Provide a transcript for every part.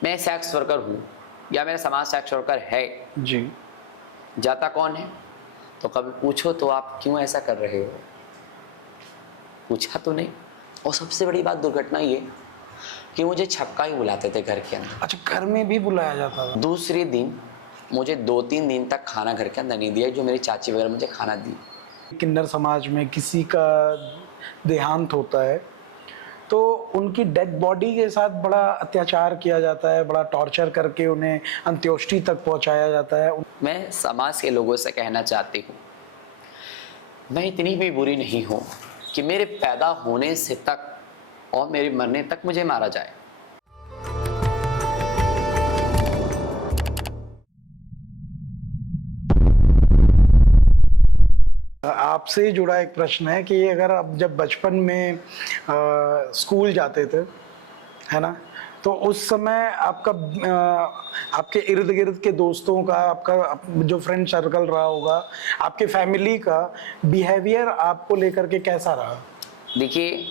मैं sex worker हूँ या मेरा समाज सेक्स वर्कर है, जी। जाता कौन है? तो कभी पूछो तो आप क्यों ऐसा कर रहे हो? पूछा तो नहीं। और सबसे बड़ी बात दुर्घटना ये कि मुझे छक्का ही बुलाते थे घर के अंदर। अच्छा, घर में भी बुलाया जाता था? दूसरे दिन मुझे 2-3 दिन तक खाना घर के अंदर नहीं दिया, जो मेरी चाची वगैरह मुझे खाना दी। किन्नर समाज में किसी का देहांत होता है तो उनकी डेड बॉडी के साथ बड़ा अत्याचार किया जाता है, बड़ा टॉर्चर करके उन्हें अंत्येष्टि तक पहुंचाया जाता है। मैं समाज के लोगों से कहना चाहती हूँ, मैं इतनी भी बुरी नहीं हूँ कि मेरे पैदा होने से तक और मेरे मरने तक मुझे मारा जाए। आपसे जुड़ा एक प्रश्न है कि अगर आप जब बचपन में स्कूल जाते थे, है ना, तो उस समय आपका आपके इर्द गिर्द के दोस्तों का, आपका जो फ्रेंड सर्कल रहा होगा, आपके फैमिली का बिहेवियर आपको लेकर के कैसा रहा? देखिए,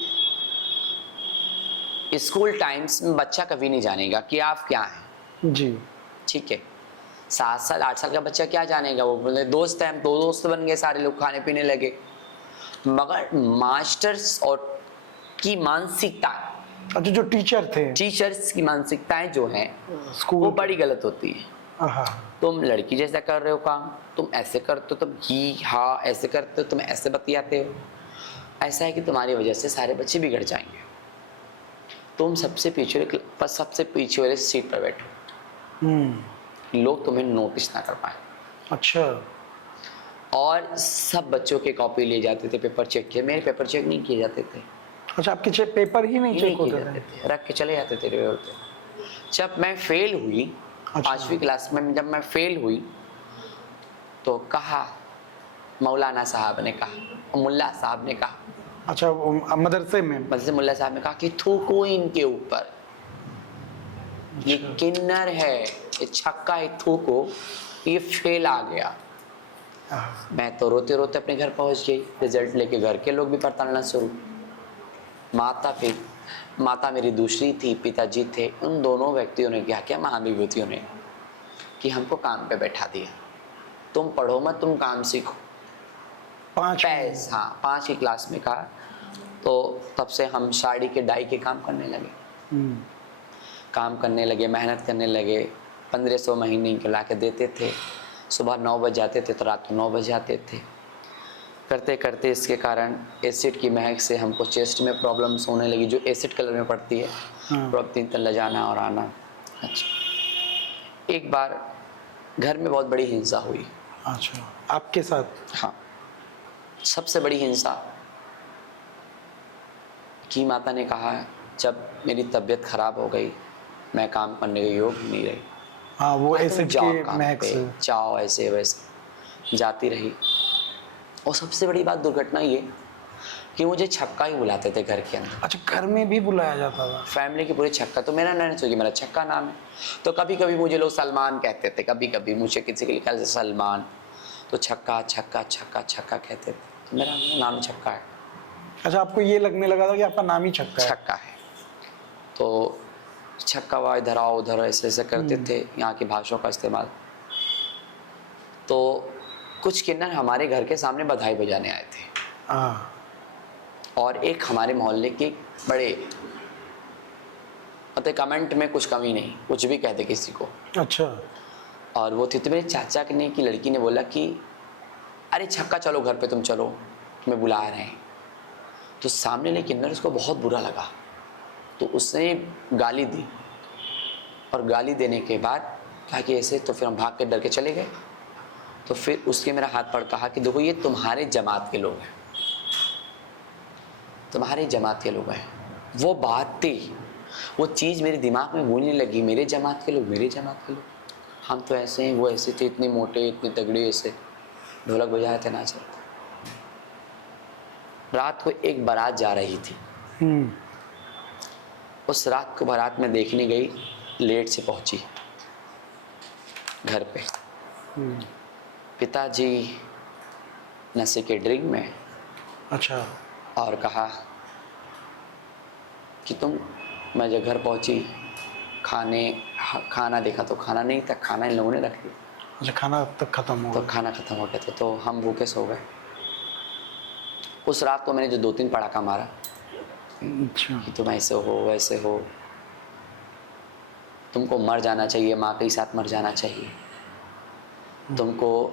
स्कूल टाइम्स में बच्चा कभी नहीं जानेगा कि आप क्या हैं, जी। ठीक है। 7 साल 8 साल का बच्चा क्या जानेगा? वो बोले दोस्त हैं, हम तो दोस्त बन गए, सारे लोग खाने पीने लगे। मगर मास्टर्स और की मानसिकता, अच्छा, जो टीचर थे टीचर्स की मानसिकताएं जो हैं स्कूल वो बड़ी गलत होती है। हाँ। तुम लड़की जैसा कर रहे हो काम, तुम ऐसे करते हो, तुम ही हाँ ऐसे करते हो, तुम ऐसे बतियाते हो, ऐसा है कि तुम्हारी वजह से सारे बच्चे बिगड़ जाएंगे। तुम सबसे पीछे वाले सीट पर बैठो, लोग तुम्हें नोटिस ना कर पाए। अच्छा। और सब बच्चों के कॉपी ले जाते थे, पेपर चेक किए। मेरे पेपर चेक नहीं किए जाते थे, अच्छा, आपके पेपर ही नहीं चेक किए होते जाते थे? थे, रख के चले जाते थे टेबल पे। जब मैं फेल हुई, अच्छा। 5वीं क्लास में जब मैं फेल हुई तो कहा, मौलाना साहब ने कहा, मुल्ला साहब ने कहा, अच्छा, मदरसे में? मदरसे मुल्ला साहब ने कहा कि थूको इनके ऊपर, ये अच्छा। किन्नर है, ये छक्का है, थूको, ये फेल आ गया। मैं तो रोते रोते अपने घर पहुंच गई। रिजल्ट लेके घर के लोग भी पड़तालना शुरू। माता मेरी दूसरी थी, पिताजी थे। उन दोनों व्यक्तियों ने क्या किया, महाविभूतियों ने, कि हमको काम पे बैठा दिया। तुम पढ़ो मत, तुम काम सीखो। 5वीं क्लास में कहा। तो तब से हम साड़ी के डाई के काम करने लगे, मेहनत करने लगे। 1500 महीने के ला के देते थे। सुबह 9 बजे जाते थे तो रात को 9 बजे आते थे। करते करते इसके कारण एसिड की महक से हमको चेस्ट में प्रॉब्लम्स होने लगी, जो एसिड कलर में पड़ती है। प्रॉब्लम 3 तन ले जाना और आना। अच्छा, एक बार घर में बहुत बड़ी हिंसा हुई। अच्छा, आपके साथ? हाँ, सबसे बड़ी हिंसा की माता ने कहा, जब मेरी तबीयत खराब हो गई, मैं काम करने के योग नहीं रही। हाँ, वो तुम एसिड जाओ के काम महक पे, से। जाओ, ऐसे वैसे जाती रही। और सबसे बड़ी बात दुर्घटना ये कि मुझे छक्का ही बुलाते थे घर के अंदर। अच्छा, घर में भी बुलाया जाता था? फैमिली की पूरी छक्का। तो मेरा नाम सोचिए, मेरा छक्का नाम है। तो कभी कभी मुझे लोग सलमान कहते थे, कभी कभी मुझे किसी के लिखा सलमान, तो छक्का छक्का छक्का छक्का कहते थे। तो मेरा नाम छक्का है। अच्छा, आपको ये लगने लगा था कि आपका नाम ही छक्का है? छक्का है। तो छक्का हुआ, इधर आओ उधर, ऐसे ऐसे करते थे, यहाँ की भाषाओं का इस्तेमाल। तो कुछ किन्नर हमारे घर के सामने बधाई बजाने आए थे। हाँ। और एक हमारे मोहल्ले के बड़े, पता कमेंट में कुछ कमी नहीं, कुछ भी कहते किसी को। अच्छा। और वो थी तो मेरे चाचा ने की लड़की ने बोला कि अरे छक्का चलो घर पे, तुम चलो, तुम्हें बुला रहे हैं। तो सामने वाले किन्नर उसको बहुत बुरा लगा, तो उसने गाली दी। और गाली देने के बाद कहा कि ऐसे, तो फिर हम भाग के डर के चले गए। तो फिर उसके मेरा हाथ पकड़ कहा कि देखो, ये तुम्हारे जमात के लोग हैं, तुम्हारे जमात के लोग हैं। वो बात थी, वो चीज़ मेरे दिमाग में गूंजने लगी, मेरे जमात के लोग, मेरे जमात के लोग, हम तो ऐसे हैं, वो ऐसे थे, इतने मोटे, इतने तगड़े, ऐसे ढोलक बजाए थे, नाच रहे थे। रात को एक बारात जा रही थी। उस रात को बारात में देखने गई, लेट से पहुंची घर पे। पिताजी नशे के ड्रिंक में। अच्छा। और कहा कि मैं जब घर पहुंची, खाना देखा तो खाना नहीं था, खाना इन लोगों ने रख दिया। अच्छा, खाना अब तक खत्म हो तो गया। खाना ख़त्म हो गया था, तो हम भूखे सो गए। उस रात को मैंने जो 2-3 पड़ाका मारा अच्छा। कि तुम ऐसे हो वैसे हो, तुमको मर जाना चाहिए, माँ के साथ मर जाना चाहिए, तुमको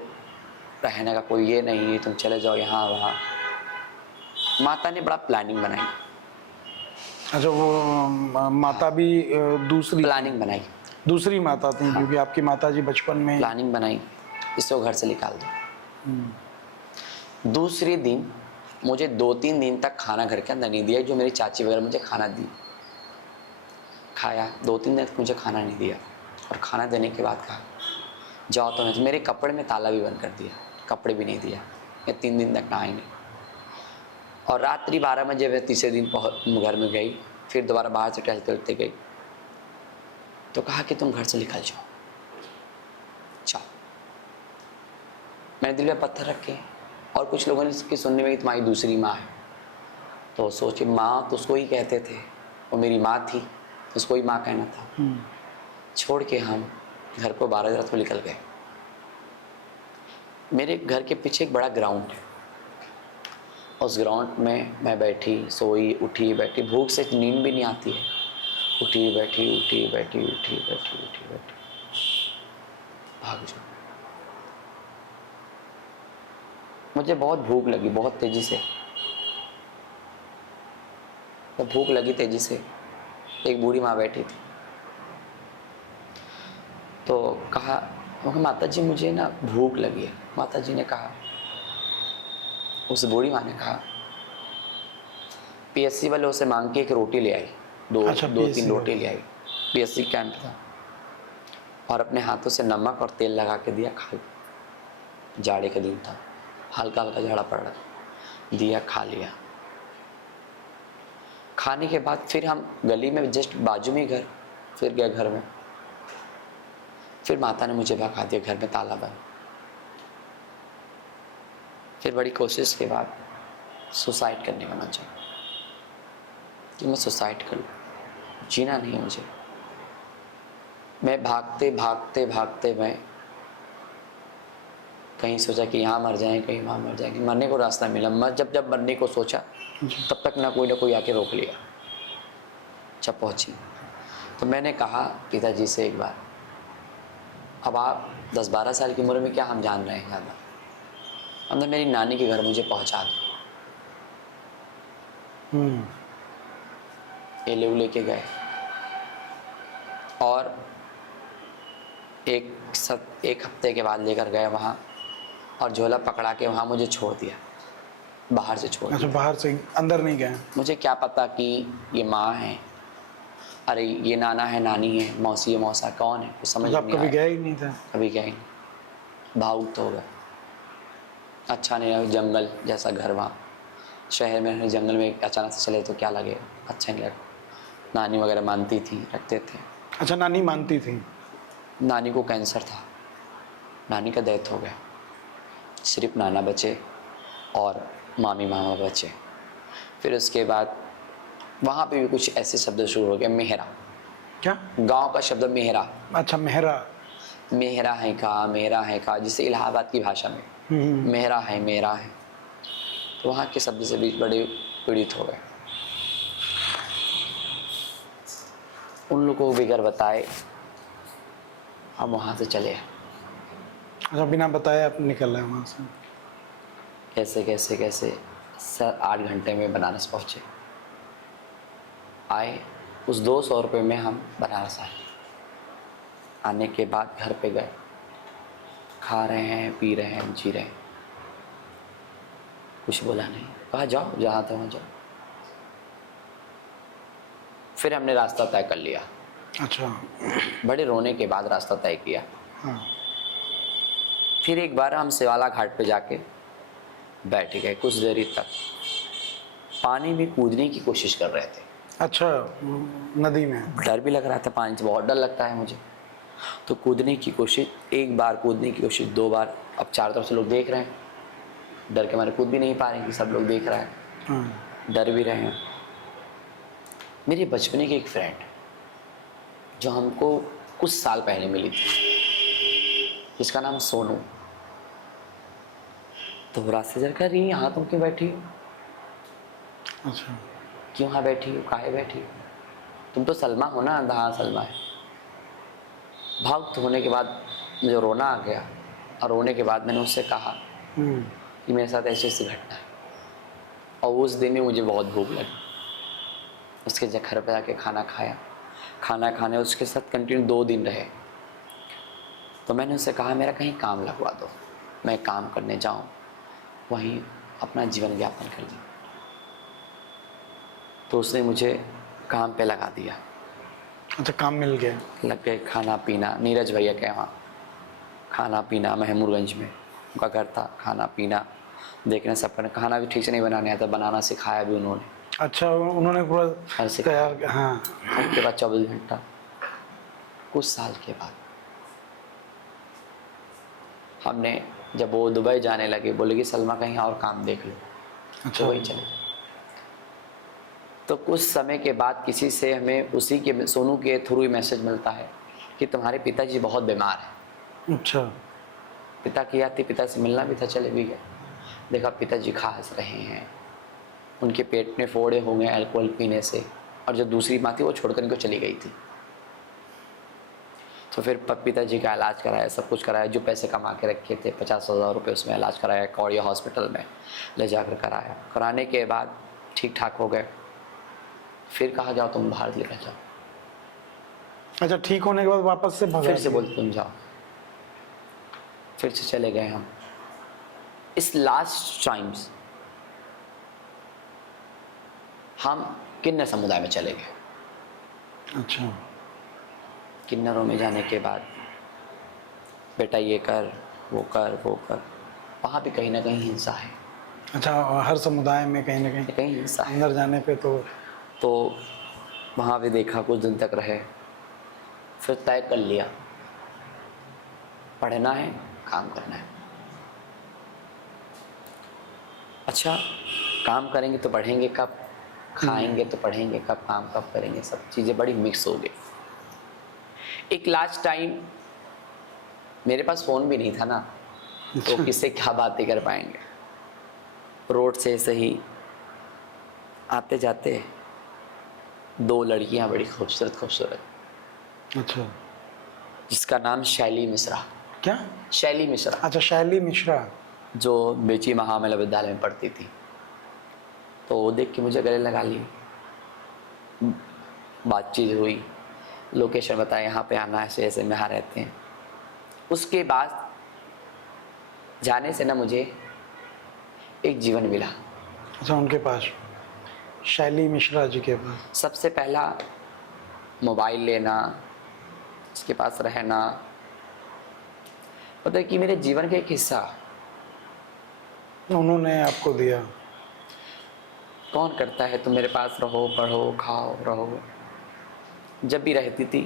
रहने का कोई ये नहीं है, तुम चले जाओ यहाँ वहाँ। माता ने बड़ा प्लानिंग बनाई, अच्छा, वो माता भी दूसरी प्लानिंग बनाई, दूसरी माता थी, हाँ। क्योंकि आपकी माता जी बचपन में प्लानिंग बनाई, इसको घर से निकाल दो। दूसरे दिन मुझे 2-3 दिन तक खाना घर के अंदर नहीं दिया, जो मेरी चाची वगैरह मुझे खाना दी, खाया। 2-3 दिन तक मुझे खाना नहीं दिया, और खाना देने के बाद कहा जाओ तो नहीं। मेरे कपड़े में ताला भी बंद कर दिया, कपड़े भी नहीं दिया, मैं 3 दिन तक नहाई नहीं। और रात्रि 12 बजे वह तीसरे दिन घर में गई, फिर दोबारा बाहर से टहलते टहलते गई, तो कहा कि तुम घर से निकल जाओ, जाओ। मैंने दिल में पत्थर रखे, और कुछ लोगों ने इसकी सुनने में कि तुम्हारी दूसरी माँ है, तो सोचे माँ तो उसको ही कहते थे, वो मेरी माँ थी, तो उसको ही माँ कहना था। छोड़ के हम घर को 12 रात को निकल गए। मेरे घर के पीछे एक बड़ा ग्राउंड है, उस ग्राउंड में मैं बैठी सोई उठी बैठी, भूख से नींद भी नहीं आती है, उठी बैठी उठी बैठी उठी बैठी उठी बैठी, भाग जाओ। मुझे बहुत भूख लगी, बहुत तेजी से, तो भूख लगी तेजी से। एक बूढ़ी माँ बैठी थी, तो कहा माता जी मुझे ना भूख लगी है। माता जी ने कहा, उस बूढ़ी माँ ने कहा पीएससी वालों से मांग के एक रोटी ले आई, अच्छा, 2-3 रोटी ले आई, पीएससी कैंप था, और अपने हाथों से नमक और तेल लगा के दिया, खा। जाड़े का दिन था, हल्का हल्का जाड़ा पड़ रहा, दिया, खा लिया। खाने के बाद फिर हम गली में जस्ट बाजू में घर, फिर गए घर में, फिर माता ने मुझे भगा दिया, घर में ताला बंद। फिर बड़ी कोशिश के बाद सुसाइड करने का मन चाहा कि मैं सुसाइड कर लूँ, जीना नहीं है मुझे। मैं भागते भागते भागते मैं कहीं सोचा कि यहाँ मर जाएं, कहीं वहाँ मर जाएंगे, मरने को रास्ता मिला। मैं जब मरने को सोचा तब तक ना कोई आके रोक लिया। जब पहुँची तो मैंने कहा पिताजी से एक बार, अब आप 10-12 साल की उम्र में क्या हम जान रहे हैं ज़्यादा, अंदर मेरी नानी के घर मुझे पहुँचा दो। ये लोग लेके गए, और एक हफ्ते के बाद लेकर गए वहाँ, और झोला पकड़ा के वहाँ मुझे छोड़ दिया, बाहर से छोड़ दिया। अच्छा, बाहर से अंदर नहीं गए? मुझे क्या पता कि ये माँ है, अरे ये नाना है, नानी है, मौसी है, मौसा कौन है, कुछ समझ नहीं आया। कभी गए ही नहीं था? कभी गए नहीं, भावुक तो हो गए। अच्छा नहीं लगा, जंगल जैसा घर वहाँ, शहर में जंगल में अचानक से चले तो क्या लगेगा, अच्छा नहीं लगा। नानी वगैरह मानती थी, रखते थे। अच्छा, नानी मानती थी? नानी को कैंसर था, नानी का डेथ हो गया, सिर्फ नाना बचे और मामी मामा बचे। फिर उसके बाद वहाँ पे भी कुछ ऐसे शब्द शुरू हो गए, मेहरा। क्या? गांव का शब्द मेहरा। अच्छा, मेहरा। मेहरा है का, मेरा है का, जिसे इलाहाबाद की भाषा में मेहरा है, मेरा है। तो वहाँ के शब्द से भी बड़े पीड़ित हो गए। उन लोगों को बिगर बताए हम वहाँ से चले। अच्छा, बिना बताए आप निकल रहे वहाँ से? कैसे कैसे कैसे 8 घंटे में बनारस पहुँचे। आए, उस 200 रुपये में हम बनारस आए। आने के बाद घर पे गए, खा रहे हैं, पी रहे हैं, जी रहे हैं, कुछ बोला नहीं। कहा जाओ जहाँ था वहाँ जाओ। फिर हमने रास्ता तय कर लिया। अच्छा। बड़े रोने के बाद रास्ता तय किया। हाँ। फिर एक बार हम शिवाला घाट पे जाके बैठ गए, कुछ देर तक पानी में कूदने की कोशिश कर रहे थे। अच्छा, नदी में? डर भी लग रहा था, पानी से बहुत डर लगता है मुझे। तो कूदने की कोशिश, एक बार कूदने की कोशिश, 2 बार। अब चारों तरफ से लोग देख रहे हैं, डर के मारे कूद भी नहीं पा रहे कि सब लोग देख रहे हैं। हाँ। डर भी रहे हैं। मेरे बचपने के एक फ्रेंड, जो हमको कुछ साल पहले मिली थी, जिसका नाम सोनू। तो वो रास्ते चल कर रही, यहाँ तुम क्यों बैठी हो, अच्छा। क्यों यहाँ बैठी हो, काहे बैठी हो, तुम तो सलमा हो ना। हाँ सलमा है। भावुक होने के बाद मुझे रोना आ गया, और रोने के बाद मैंने उससे कहा कि मेरे साथ ऐसी ऐसी घटना है। और उस दिन ही मुझे बहुत भूख लगी। उसके घर पे जाके खाना खाया, खाना खाने उसके साथ कंटिन्यू 2 दिन रहे। तो मैंने उससे कहा मेरा कहीं काम लगवा दो, मैं काम करने जाऊं, वहीं अपना जीवन यापन कर लूँ। तो उसने मुझे काम पे लगा दिया। अच्छा, काम मिल गया। लग गए खाना पीना, नीरज भैया के वहाँ खाना पीना, महमूदगंज में उनका घर था। खाना पीना देखना सब करना, खाना भी ठीक से नहीं बनाने आता, बनाना सिखाया भी उन्होंने। अच्छा, उन्होंने पूरा हर सिखाया। तैयार। हाँ। उसके बाद 24 घंटा। कुछ साल के बाद हमने, जब वो दुबई जाने लगे, बोले कि सलमा कहीं और काम देख लो। अच्छा। तो वही चले गए। तो कुछ समय के बाद किसी से हमें उसी के सोनू के थ्रू ही मैसेज मिलता है कि तुम्हारे पिताजी बहुत बीमार हैं। अच्छा। पिता की याद थी, पिता से मिलना भी था, चले भी गए। देखा पिताजी खांस रहे हैं, उनके पेट में फोड़े हो गए अल्कोहल पीने से, और जो दूसरी माँ थी वो छोड़कर इनको चली गई थी। तो फिर पिताजी का इलाज कराया, सब कुछ कराया, जो पैसे कमा के रखे थे 50,000 रुपये, उसमें इलाज कराया, कौड़िया हॉस्पिटल में ले जाकर कराया। कराने के बाद ठीक ठाक हो गए। फिर कहा जाओ तुम बाहर लेकर जाओ। अच्छा, ठीक होने के बाद वापस से भगा फिर से दिया। बोलते तुम जाओ। फिर से चले गए हम। इस लास्ट टाइम्स हम किन्नर समुदाय में चले गए। अच्छा। किन्नरों में जाने के बाद बेटा ये कर वो कर वो कर, वहाँ भी कहीं ना कहीं हिंसा है। अच्छा, हर समुदाय में कहीं ना कहीं कहीं हिंसा है। अंदर जाने पे तो वहाँ भी देखा, कुछ दिन तक रहे। फिर तय कर लिया पढ़ना है, काम करना है। अच्छा, काम करेंगे तो पढ़ेंगे कब, खाएंगे तो पढ़ेंगे कब, काम कब करेंगे, सब चीज़ें बड़ी मिक्स हो गई। एक लास्ट टाइम मेरे पास फ़ोन भी नहीं था ना, तो किससे क्या बातें कर पाएंगे। रोड से सही आते जाते 2 लड़कियां बड़ी खूबसूरत खूबसूरत, अच्छा। जिसका नाम शैली मिश्रा। क्या? शैली मिश्रा, अच्छा, शैली मिश्रा। जो बेची महामहिला विद्यालय में पढ़ती थी। तो वो देख के मुझे गले लगा ली, बातचीत हुई, लोकेशन बताया, यहाँ पे आना है, ऐसे ऐसे में यहाँ रहते हैं। उसके बाद जाने से ना मुझे एक जीवन मिला। अच्छा, उनके पास, शैली मिश्रा जी के पास। सबसे पहला मोबाइल लेना, उसके पास रहना, पता है कि मेरे जीवन का एक हिस्सा उन्होंने आपको दिया। कौन करता है, तुम मेरे पास रहो, पढ़ो, खाओ, रहो। जब भी रहती थी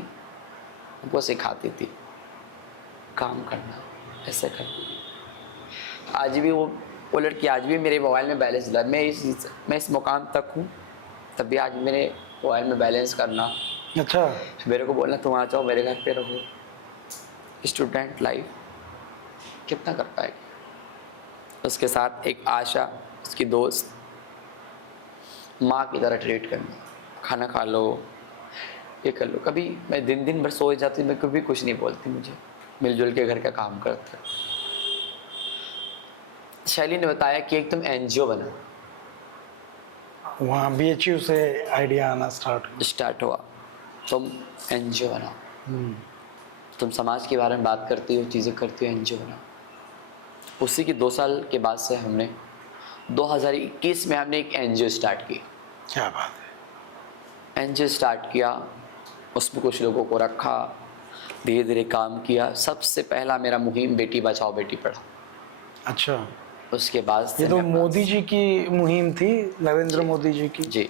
हमको सिखाती थी काम करना, ऐसे करना। आज भी वो लड़की आज भी मेरे मोबाइल में बैलेंस डाल, मैं इस मुकाम तक हूँ, तब भी आज मेरे मोबाइल में बैलेंस करना, अच्छा। मेरे को बोलना तुम आ जाओ मेरे घर पे रहो। स्टूडेंट लाइफ कितना कर पाएगी। उसके साथ एक आशा, उसकी दोस्त, माँ की तरह ट्रीट करना, खाना खा लो, ये कर लो। कभी मैं दिन भर सो जाती, मैं कभी कुछ नहीं बोलती, मुझे मिलजुल के घर का काम करते। शैली ने बताया कि एक तुम एनजीओ बना। वहाँ BHU से आइडिया आना स्टार्ट हुआ, तुम एनजीओ बनाओ, तुम समाज के बारे में बात करती हो, चीज़ें करती हो, एनजीओ बनाओ। उसी के 2 साल के बाद से हमने 2021 में हमने एक एनजीओ स्टार्ट की। क्या बात है। एनजीओ स्टार्ट किया, उसमें कुछ लोगों को रखा, धीरे धीरे काम किया। सबसे पहला मेरा मुहिम बेटी बचाओ बेटी पढ़ाओ। अच्छा, उसके बाद ये तो मोदी जी की मुहिम थी, नरेंद्र मोदी जी की। जी,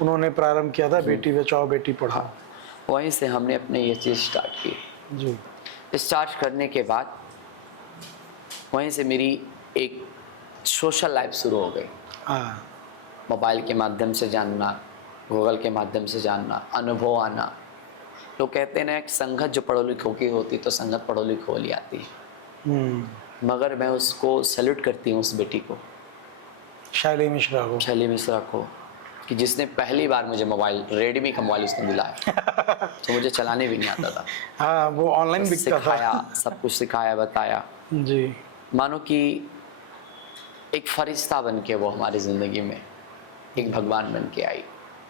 उन्होंने प्रारंभ किया था, बेटी बचाओ बेटी पढ़ाओ। हाँ, वहीं से हमने अपने ये चीज़ स्टार्ट की। जी। स्टार्ट करने के बाद वहीं से मेरी एक सोशल लाइफ शुरू हो गई। हाँ। मोबाइल के माध्यम से जानना, गूगल के माध्यम से जानना, अनुभव आना, लोग कहते हैं ना कि संगत जो पढ़ो लिखो की होती तो संगत पढ़ो लिखो वाली आती है, मगर मैं उसको सैल्यूट करती हूँ उस बेटी को, शैली मिश्रा को। शैली मिश्रा को, कि जिसने पहली बार मुझे मोबाइल, रेडमी का मोबाइल उसने दिलाया तो मुझे चलाने भी नहीं आता था। हाँ, वो ऑनलाइन बिकता सिखाया, था। सब कुछ सिखाया, बताया। जी। मानो कि एक फरिश्ता बन के वो हमारी ज़िंदगी में एक भगवान बन के आई।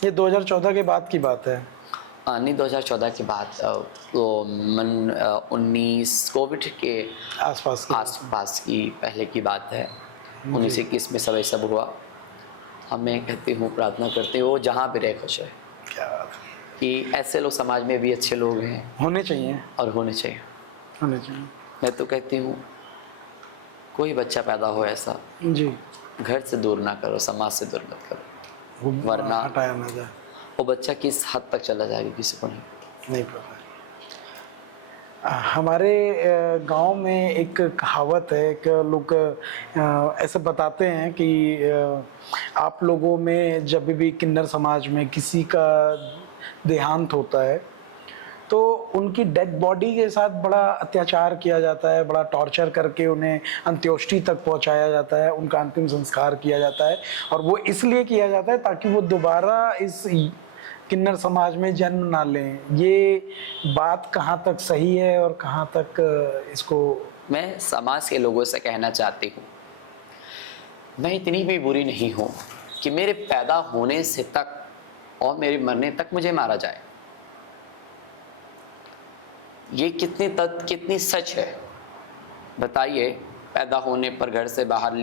ये 2014 के बाद की बात है। नहीं, 2014 के बाद, तो 19 कोविड के आसपास की पहले की बात है। 19-21 में सब सब हुआ। अब मैं कहती हूँ, प्रार्थना करती हूँ वो जहाँ भी रहे खुश है, क्या बात है। कि ऐसे लोग समाज में भी अच्छे लोग हैं होने चाहिए, और होने चाहिए। होने चाहिए। मैं तो कहती हूँ कोई बच्चा पैदा हो ऐसा, जी। घर से दूर ना करो, समाज से दूर मत करो, वरना हटाया ना जाए। वो बच्चा किस हद तक चला जाएगा किसी को नहीं पता। हमारे गांव में एक कहावत है कि लोग ऐसे बताते हैं कि आप लोगों में जब भी किन्नर समाज में किसी का देहांत होता है तो उनकी डेड बॉडी के साथ बड़ा अत्याचार किया जाता है, बड़ा टॉर्चर करके उन्हें अंत्योष्टि तक पहुंचाया जाता है, उनका अंतिम संस्कार किया जाता है। और वो इसलिए किया जाता है ताकि वो दोबारा इस किन्नर समाज में जन्म ना लें। ये बात कहाँ तक सही है और कहाँ तक इसको? मैं समाज के लोगों से कहना चाहती हूँ, मैं इतनी भी बुरी नहीं हूँ कि मेरे पैदा होने से तक और मेरे मरने तक मुझे मारा जाए। ये कितनी सच है बताइए। पैदा होने पर घर से बाहर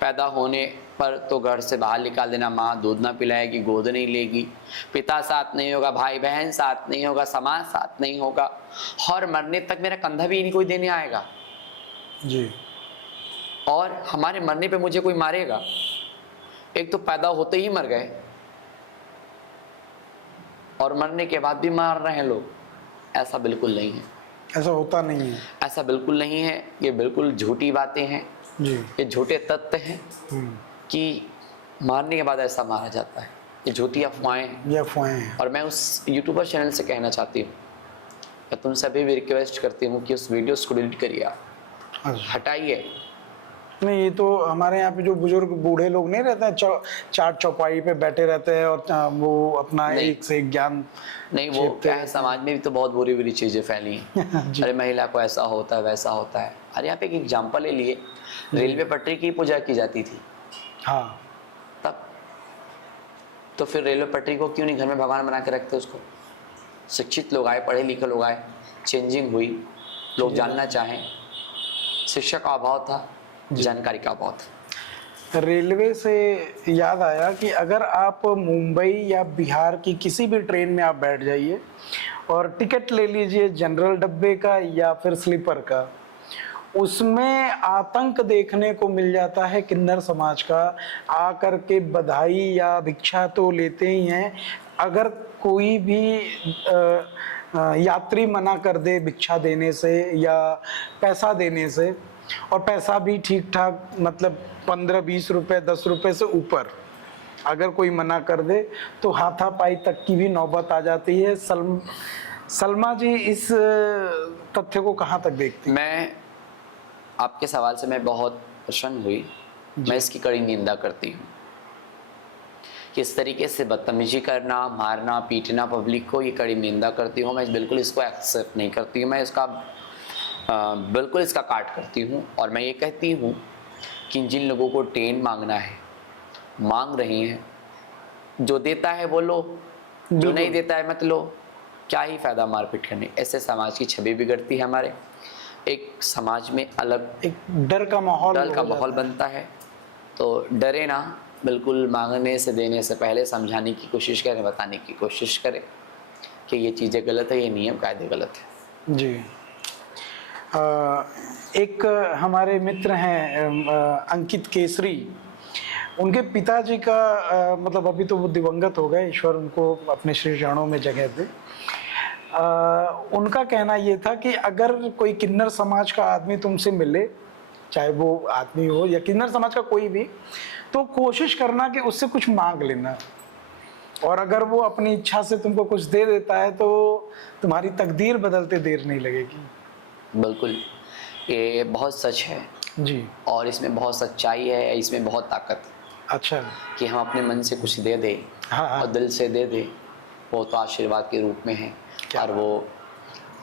पैदा होने पर तो घर से बाहर निकाल देना, माँ दूध ना पिलाएगी, गोद नहीं लेगी, पिता साथ नहीं होगा, भाई बहन साथ नहीं होगा, समाज साथ नहीं होगा, और मरने तक मेरा कंधा भी नहीं कोई देने आएगा जी। और हमारे मरने पे मुझे कोई मारेगा। एक तो पैदा होते ही मर गए और मरने के बाद भी मार रहे हैं लोग। ऐसा बिल्कुल नहीं है, ऐसा होता नहीं है, ऐसा बिल्कुल नहीं है। ये बिल्कुल झूठी बातें हैं जी। ये झूठे तथ्य हैं कि मारने के बाद ऐसा मारा जाता है। ये झूठी अफवाहें हैं, ये अफवाहें हैं। और मैं उस यूट्यूबर चैनल से कहना चाहती हूँ, मैं तुमसे अभी भी रिक्वेस्ट करती हूँ कि उस वीडियोस को डिलीट करिए, हटाइए। नहीं, ये तो हमारे यहाँ पे जो बुजुर्ग बूढ़े लोग नहीं रहते हैं, चार चौपाई पे बैठे रहते हैं और वो अपना एक से एक ज्ञान नहीं, वो क्या है, समाज में भी तो बहुत बुरी बुरी चीजें फैली हैं। अरे महिला को ऐसा होता है, वैसा होता है। अरे यहाँ पे एक एग्जाम्पल ले लिए, रेलवे पटरी की पूजा की जाती थी, हाँ, तब तो फिर रेलवे पटरी को क्यों नहीं घर में भगवान बना के रखते उसको? शिक्षित लोग आए, पढ़े लिखे लोग आए, चेंजिंग हुई, लोग जानना चाहें। शिक्षा का अभाव था, जानकारी का अभाव था। रेलवे से याद आया कि अगर आप मुंबई या बिहार की किसी भी ट्रेन में आप बैठ जाइए और टिकट ले लीजिए जनरल डब्बे का या फिर स्लीपर का, उसमें आतंक देखने को मिल जाता है किन्नर समाज का। आकर के बधाई या भिक्षा तो लेते ही हैं, अगर कोई भी यात्री मना कर दे भिक्षा देने से या पैसा देने से, और पैसा भी ठीक ठाक, मतलब 15-20 रुपए 10 रुपए से ऊपर अगर कोई मना कर दे तो हाथापाई तक की भी नौबत आ जाती है। सलमा जी इस तथ्य को कहाँ तक देखती हैं? मैं आपके सवाल से मैं बहुत प्रसन्न हुई। मैं इसकी कड़ी निंदा करती हूँ कि इस तरीके से बदतमीजी करना, मारना, पीटना पब्लिक को, ये कड़ी निंदा करती हूँ। मैं बिल्कुल इसको एक्सेप्ट नहीं करती हूँ। मैं इसका बिल्कुल इसका काट करती हूँ। और मैं ये कहती हूँ कि जिन लोगों को ट्रेन मांगना है, मांग रही हैं, जो देता है वो लो, जो नहीं देता है मत लो। क्या ही फायदा मारपीट करने? ऐसे समाज की छवि बिगड़ती है। हमारे एक समाज में अलग एक डर का माहौल बनता है। तो डरे ना, बिल्कुल मांगने से, देने से पहले समझाने की कोशिश करें, बताने की कोशिश करें कि ये चीज़ें गलत है, ये नियम कायदे गलत है। जी। एक हमारे मित्र हैं अंकित केसरी, उनके पिताजी का मतलब अभी तो वो दिवंगत हो गए, ईश्वर उनको अपने श्री चरणों में जगह दे। उनका कहना ये था कि अगर कोई किन्नर समाज का आदमी तुमसे मिले, चाहे वो आदमी हो या किन्नर समाज का कोई भी, तो कोशिश करना कि उससे कुछ मांग लेना। और अगर वो अपनी इच्छा से तुमको कुछ दे देता है तो तुम्हारी तकदीर बदलते देर नहीं लगेगी। बिल्कुल, ये बहुत सच है जी। और इसमें बहुत सच्चाई है, इसमें बहुत ताकत है अच्छा। कि हम अपने मन से कुछ दे दें हाँ और हाँ। दिल से दे दें, वो तो आशीर्वाद के रूप में है क्या और वो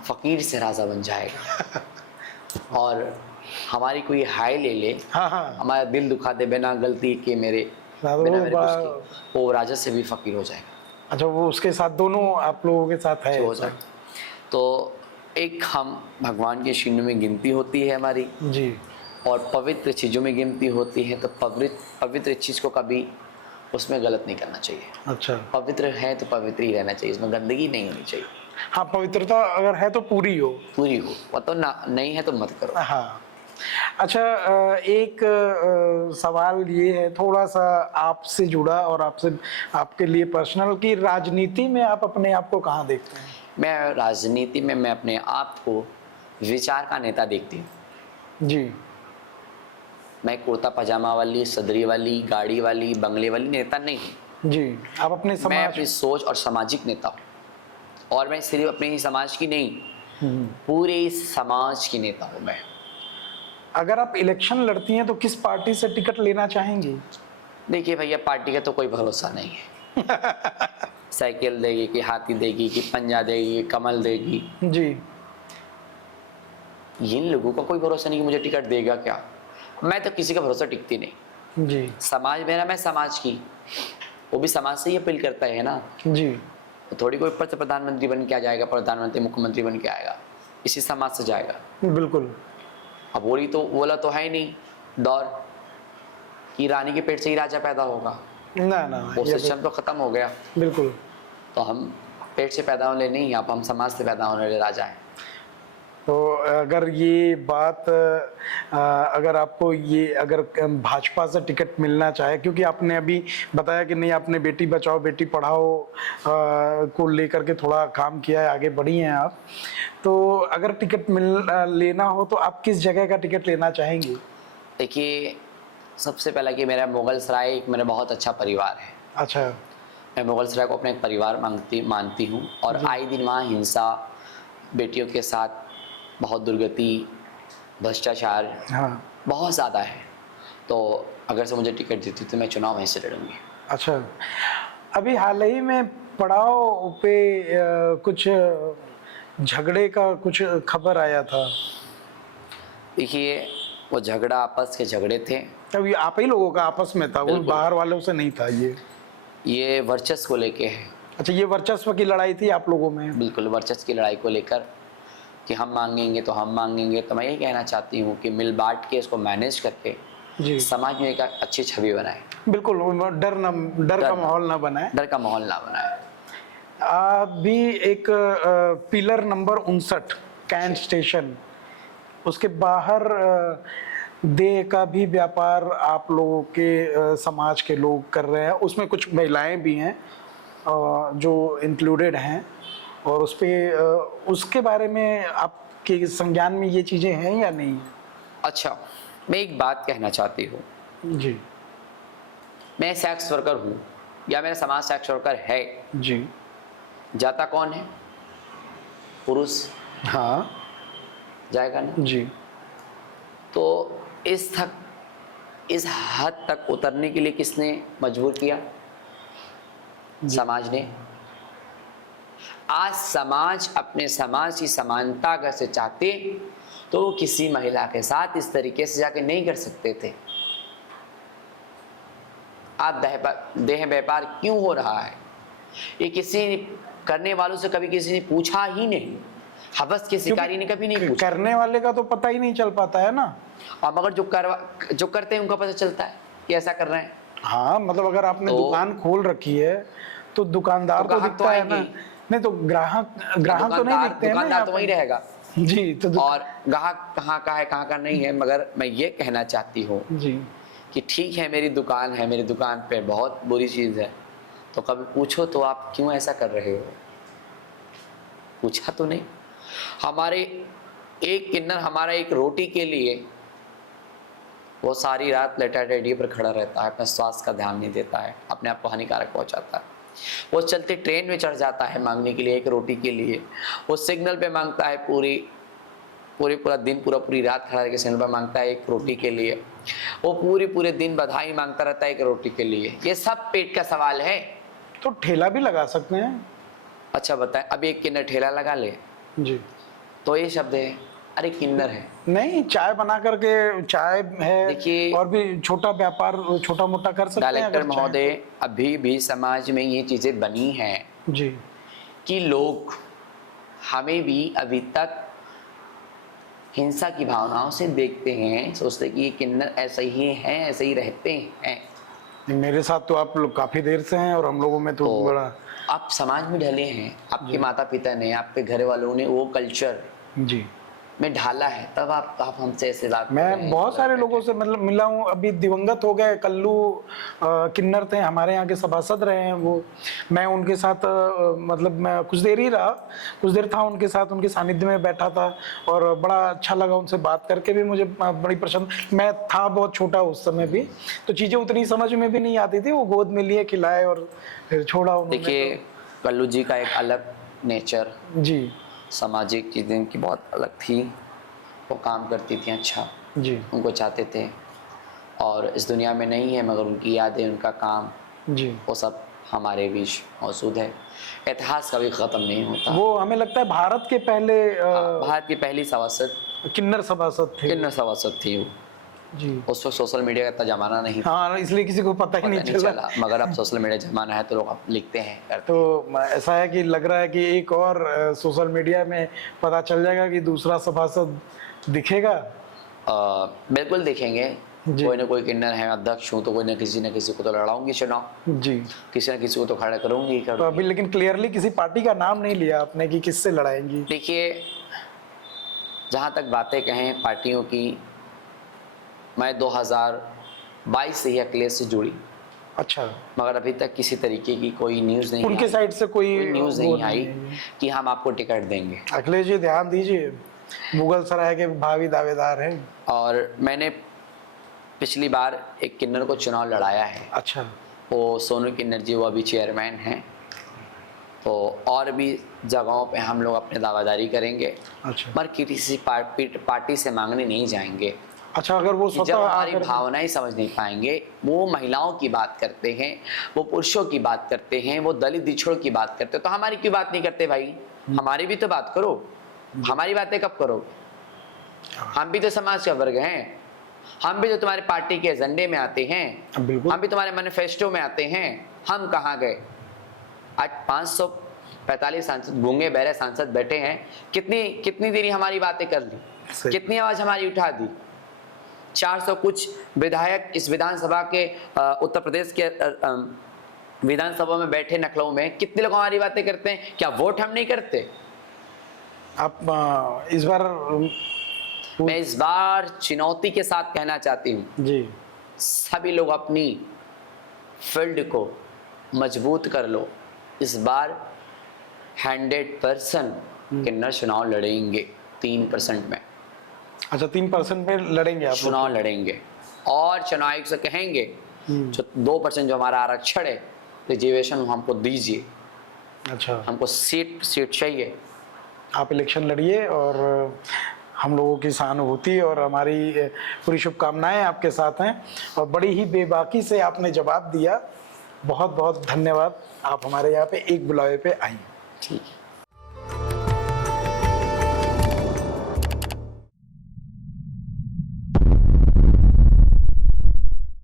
फ़कीर से राजा बन जाएगा। और हमारी कोई हाय ले ले, हाँ हाँ। हमारा दिल दुखा दे बिना गलती के मेरे, वो बिना मेरे कुछ बड़ा- के, वो राजा से भी फ़कीर हो जाएगा, अच्छा, वो उसके साथ दोनों आप लोगों के साथ है हो ऐसा? जाएगा। तो एक हम भगवान के चिन्हों में गिनती होती है हमारी, जी। और पवित्र चीज़ों में गिनती होती है, तो पवित्र चीज़ को कभी उसमें गलत नहीं करना चाहिए। अच्छा। पवित्र है तो पवित्र ही रहना चाहिए, इसमें गंदगी नहीं होनी चाहिए, हाँ, पवित्रता अगर है तो पूरी हो। पूरी हो, वो तो ना नहीं है तो मत करो। हाँ। अच्छा, एक सवाल ये है थोड़ा सा आपसे जुड़ा और आपसे, आपके लिए पर्सनल, कि राजनीति में आप अपने आप को कहाँ देखते हैं? मैं राजनीति में मैं अपने आप को विचार का नेता देखती हूँ। जी। मैं कुर्ता पजामा वाली, सदरी वाली, गाड़ी वाली, बंगले वाली नेता नहीं हूँ। जी, आप अपने मैं समाज। अपनी सोच और सामाजिक नेता हूँ, और मैं सिर्फ अपने ही समाज की नहीं, पूरे समाज की नेता हूँ मैं। अगर आप इलेक्शन लड़ती हैं तो किस पार्टी से टिकट लेना चाहेंगी? देखिए भैया, पार्टी का तो कोई भरोसा नहीं है। साइकिल देगी कि हाथी देगी कि पंजा देगी कि कमल देगी, जी। इन लोगों का कोई भरोसा नहीं कि मुझे टिकट देगा क्या। मैं तो किसी का भरोसा टिकती नहीं। जी। समाज मेरा, मैं समाज की, वो भी समाज से ही अपील करता है ना। जी। तो थोड़ी कोई ऊपर से प्रधानमंत्री बन के आ जाएगा, प्रधानमंत्री मुख्यमंत्री बन के आएगा, इसी समाज से जाएगा। बिल्कुल। अब बोला तो है ही नहीं दौर कि रानी के पेट से ही राजा पैदा होगा, ना ना, वो ये सिस्टम तो खत्म हो गया। बिल्कुल। तो हम पेट से पैदा होने नहीं, अब हम समाज से पैदा होने वाले राजा हैं। तो अगर ये बात, अगर आपको ये, अगर भाजपा से टिकट मिलना चाहे, क्योंकि आपने अभी बताया कि नहीं, आपने बेटी बचाओ बेटी पढ़ाओ को लेकर के थोड़ा काम किया है, आगे बढ़ी हैं आप, तो अगर टिकट लेना हो तो आप किस जगह का टिकट लेना चाहेंगे? देखिए, सबसे पहला कि मेरा मुगल सराय एक मेरा बहुत अच्छा परिवार है। अच्छा। मैं मुगल सराय को अपना एक परिवार मानती हूँ, और आए दिन वहाँ हिंसा, बेटियों के साथ बहुत दुर्गति, भ्रष्टाचार हाँ। बहुत ज़्यादा है। तो अगर से मुझे टिकट देती तो मैं चुनाव वहीं से लड़ूंगी। अच्छा, अभी हाल ही में पड़ाव पे कुछ झगड़े का कुछ खबर आया था। देखिए, वो झगड़ा आपस के झगड़े थे। अब ये आप ही लोगों का आपस में था, वो बिल्कुल। बाहर वालों से नहीं था ये वर्चस्व को लेके है। अच्छा, ये वर्चस्व की लड़ाई थी आप लोगों में? बिल्कुल, वर्चस्व की लड़ाई को लेकर कि हम मांगेंगे तो हम मांगेंगे। तो मैं ये कहना चाहती हूँ कि मिल बांट के इसको मैनेज करके जी। समाज में एक अच्छी छवि बनाए, बिल्कुल, डर का माहौल ना बनाए। डर का माहौल ना बनाए। अभी एक पिलर नंबर 59 कैंट स्टेशन, उसके बाहर देह का भी व्यापार आप लोगों के समाज के लोग कर रहे हैं, उसमें कुछ महिलाएं भी हैं जो इंक्लूडेड हैं, और उस पे उसके बारे में आपके संज्ञान में ये चीज़ें हैं या नहीं? अच्छा, मैं एक बात कहना चाहती हूँ। जी। मैं सेक्स वर्कर हूँ या मेरा समाज सेक्स वर्कर है, जी। जाता कौन है? पुरुष हाँ। जाएगा ना। जी। तो इस हद तक उतरने के लिए किसने मजबूर किया? समाज ने। आज समाज अपने समाज की समानता अगर से चाहते तो वो किसी महिला के साथ इस तरीके से जाके नहीं कर सकते थे। आप देह व्यापार क्यों हो रहा है, ये किसी करने वालों से कभी किसी ने पूछा ही नहीं। हवस के शिकारी ने कभी नहीं पूछा। करने वाले का तो पता ही नहीं चल पाता है ना। और मगर जो करते हैं उनका पता चलता है कि ऐसा कर रहे हैं। हाँ, मतलब अगर आपने तो दुकान खोल रखी है तो दुकानदार तो ग्राहक दिखता है ना। आएंगे। नहीं तो ग्राहक तो नहीं दिखते हैं ना दुकानदार यहाँ तो पे। वहीं रहेगा। जी। तो और ग्राहक कहाँ का है कहाँ का नहीं है। मगर मैं ये कहना चाहती हूँ जी। कि ठीक है, मेरी दुकान है, मेरी दुकान पे बहुत बुरी चीज़ है, तो कभी पूछो तो आप क्यों ऐसा कर रहे हो? पूछा तो नहीं। हमारे एक किन्नर हमारा एक रोटी के लिए वो सारी रात लेटा रेडियो पर खड़ा रहता है, अपने स्वास्थ्य का ध्यान नहीं देता है, अपने आप को हानिकारक पहुंचाता है। वो चलते ट्रेन में चढ़ जाता है मांगने के लिए एक रोटी के लिए, वो सिग्नल पे मांगता है पूरा दिन पूरी रात खड़ा रह के सिग्नल पे मांगता है एक रोटी के लिए, वो पूरे दिन बधाई मांगता रहता है एक रोटी के लिए। ये सब पेट का सवाल है। तो ठेला भी लगा सकते हैं। अच्छा बताएं, अब एक किन्नर ठेला लगा ले जी, तो ये शब्द है, अरे किन्नर है। नहीं, चाय बना करके, चाय है, देखिए, और भी छोटा व्यापार छोटा मोटा कर सकते हैं डायरेक्टर अगर चाहें महोदय, अभी भी समाज में ये चीजें बनी हैं तो। जी कि लोग हमें भी अभी तक हिंसा की भावनाओं से देखते हैं, सोचते हैं कि ये किन्नर ऐसे ही हैं, ऐसे ही रहते हैं। मेरे साथ तो आप लोग काफी देर से हैं और हम लोगों में तो बड़ा। आप समाज में ढले हैं, आपके माता पिता ने, आपके घर वालों ने वो कल्चर जी में ढाला है, तब आप हमसे ऐसे बात कर रहे मैं हैं। बहुत सारे लोगों से मतलब मिला हूँ, अभी दिवंगत हो गए कल्लू किन्नर थे, हमारे यहाँ के सभासद रहे हैं वो। मैं उनके साथ मतलब मैं कुछ देर ही रहा, कुछ देर था उनके साथ, उनके सानिध्य में बैठा था और बड़ा अच्छा लगा उनसे बात करके भी, मुझे बड़ी प्रसन्न। मैं था बहुत छोटा उस समय भी, तो चीज़ें उतनी समझ में भी नहीं आती थी, वो गोद में लिए, खिलाए और फिर छोड़ा उन्होंने। देखिए, कल्लू जी का एक अलग नेचर, जी सामाजिक चीज़ें की बहुत अलग थी। वो काम करती थी अच्छा, जी उनको चाहते थे, और इस दुनिया में नहीं है मगर उनकी यादें, उनका काम, जी, वो सब हमारे बीच मौजूद है। इतिहास कभी ख़त्म नहीं होता। वो हमें लगता है भारत के पहले भारत की पहली सभासद, किन्नर सभासद थे। किन्नर सभासद थी वो। जी उस वक्त सोशल मीडिया का इतना ज़माना नहीं था, हाँ, इसलिए किसी को पता ही पता नहीं नहीं चला। चला, मगर अब सोशल मीडिया ज़माना है तो लोग अब लिखते हैं, करते तो ऐसा है कि लग रहा है कि एक और सोशल मीडिया में पता चल जाएगा कि दूसरा सभासद दिखेगा। बिल्कुल दिखेंगे। जी। कोई ना कोई किन्नर है, अध्यक्ष हूँ तो कोई न किसी को तो लड़ाऊंगी चुनाव, जी, किसी न किसी को तो खड़ा करूंगी तो अभी लेकिन क्लियरली किसी पार्टी का नाम नहीं लिया आपने कि किससे लड़ाएंगी। देखिए, जहाँ तक बातें कहें पार्टियों की, मैं 2022 से ही अखिलेश से जुड़ी, अच्छा, मगर अभी तक किसी तरीके की कोई न्यूज़ नहीं उनके आई, साइड से कोई न्यूज़ वो नहीं आई है। कि हम आपको टिकट देंगे। अखिलेश जी ध्यान दीजिए, मुगल सराय के भावी दावेदार हैं। और मैंने पिछली बार एक किन्नर को चुनाव लड़ाया है, अच्छा, वो सोनू किन्नर जी, वो अभी चेयरमैन हैं। तो और भी जगहों पे हम लोग अपने दावेदारी करेंगे, अच्छा, पर किसी पार्टी से मांगने नहीं जाएंगे। अच्छा, अगर वो जब स्वतः हमारी आकर भावनाएं समझ नहीं पाएंगे, वो महिलाओं की बात करते हैं, वो पुरुषों की बात करते हैं, वो दलित बिछड़ों की बात करते हैं, तो हमारी क्यों बात नहीं करते भाई? हमारी भी तो बात करो। हमारी बातें कब करो? हम भी तो समाज का वर्ग हैं, हम भी तो तुम्हारे पार्टी के एजेंडे में आते हैं, बिल्कुल, हम भी तुम्हारे मैनिफेस्टो में आते हैं। हम कहाँ गए? आज 545 सांसद, गूंगे बहरे सांसद बैठे हैं, कितनी देरी हमारी बातें कर ली, सही। कितनी आवाज हमारी उठा दी। 400 कुछ विधायक इस विधानसभा के उत्तर प्रदेश के विधानसभा में बैठे, लखनऊ में कितने लोग हमारी बातें करते हैं? क्या वोट हम नहीं करते? आप इस बार मैं इस बार चुनौती के साथ कहना चाहती हूँ, जी, सभी लोग अपनी फील्ड को मजबूत कर लो। इस बार 100% किन्नर चुनाव लड़ेंगे, 3% में अच्छा, 3% पे लड़ेंगे आप? चुनाव लड़ेंगे, और चुनाव आयोग से कहेंगे जो 2% जो हमारा आरक्षण है, रिजर्वेशन हमको दीजिए, अच्छा, हमको सीट चाहिए। आप इलेक्शन लड़िए और हम लोगों की सहानुभूति और हमारी पूरी शुभकामनाएं आपके साथ हैं। और बड़ी ही बेबाकी से आपने जवाब दिया, बहुत बहुत धन्यवाद। आप हमारे यहाँ पे एक बुलावे पे आई। ठीक है।